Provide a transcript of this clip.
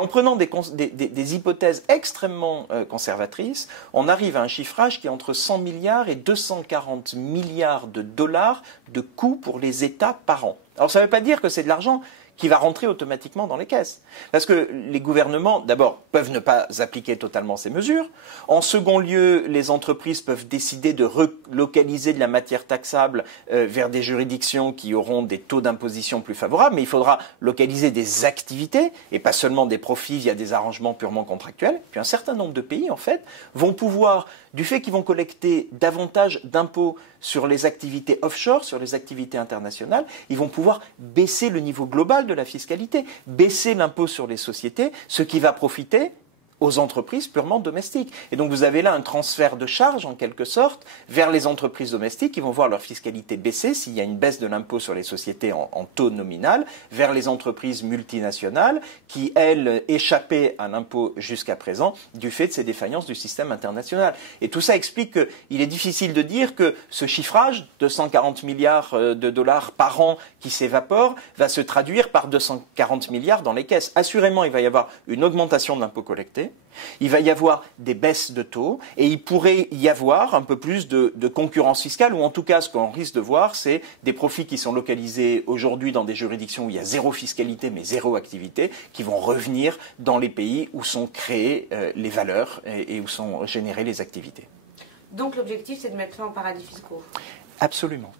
En prenant des hypothèses extrêmement conservatrices, on arrive à un chiffrage qui est entre 100 milliards et 240 milliards de dollars de coûts pour les États par an. Alors ça ne veut pas dire que c'est de l'argent qui va rentrer automatiquement dans les caisses. Parce que les gouvernements, d'abord, peuvent ne pas appliquer totalement ces mesures. En second lieu, les entreprises peuvent décider de relocaliser de la matière taxable vers des juridictions qui auront des taux d'imposition plus favorables. Mais il faudra localiser des activités et pas seulement des profits via des arrangements purement contractuels. Puis un certain nombre de pays, en fait, vont pouvoir, du fait qu'ils vont collecter davantage d'impôts sur les activités offshore, sur les activités internationales, ils vont pouvoir baisser le niveau global de la fiscalité, baisser l'impôt sur les sociétés, ce qui va profiter aux entreprises purement domestiques. Et donc vous avez là un transfert de charges, en quelque sorte, vers les entreprises domestiques qui vont voir leur fiscalité baisser s'il y a une baisse de l'impôt sur les sociétés en taux nominal, vers les entreprises multinationales qui, elles, échappaient à l'impôt jusqu'à présent du fait de ces défaillances du système international. Et tout ça explique qu'il est difficile de dire que ce chiffrage, 240 milliards de dollars par an qui s'évapore, va se traduire par 240 milliards dans les caisses. Assurément, il va y avoir une augmentation de l'impôt collecté. Il va y avoir des baisses de taux et il pourrait y avoir un peu plus de concurrence fiscale, ou en tout cas ce qu'on risque de voir, c'est des profits qui sont localisés aujourd'hui dans des juridictions où il y a zéro fiscalité mais zéro activité, qui vont revenir dans les pays où sont créées les valeurs et où sont générées les activités. Donc l'objectif, c'est de mettre fin aux paradis fiscaux? Absolument.